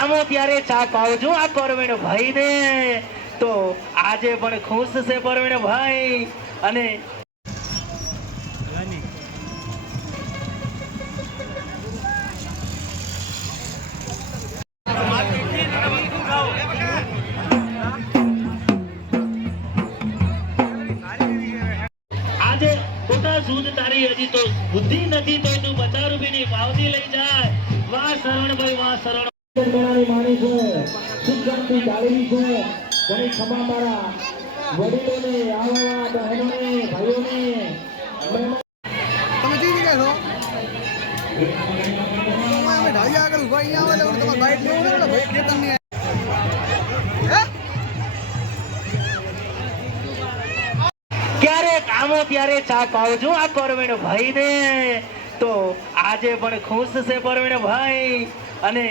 આમો ત્યારે ચા પાવજો આ પરવીણ ભાઈ ને તો આજે પણ ખુશ છે પરવીણ ભાઈ અને આજે પોતા સૂદ તારી હજી તો બુદ્ધિ નથી તો તું 50 રૂપિયાની પાવતી લઈ જાય વાહ શરણભાઈ વાહ શરણ ગણાની માની છે શિક્ષણથી જાળવી છે ઘણી ખમા મારા વડીલોને આવાના બહેનોને ભાઈઓને તમે જીતી ગયા છો અમે ઢાળિયા આગળ ઉભા અહીંયા આવે એટલે તમારે બાઇક લેવું ને ભાઈ ખેતર ની ક્યારેક આમો ત્યારે ચા પાવજો આ પરવીણ ભાઈ ને તો આજે પણ ખુશ છે પરવીણ ભાઈ અને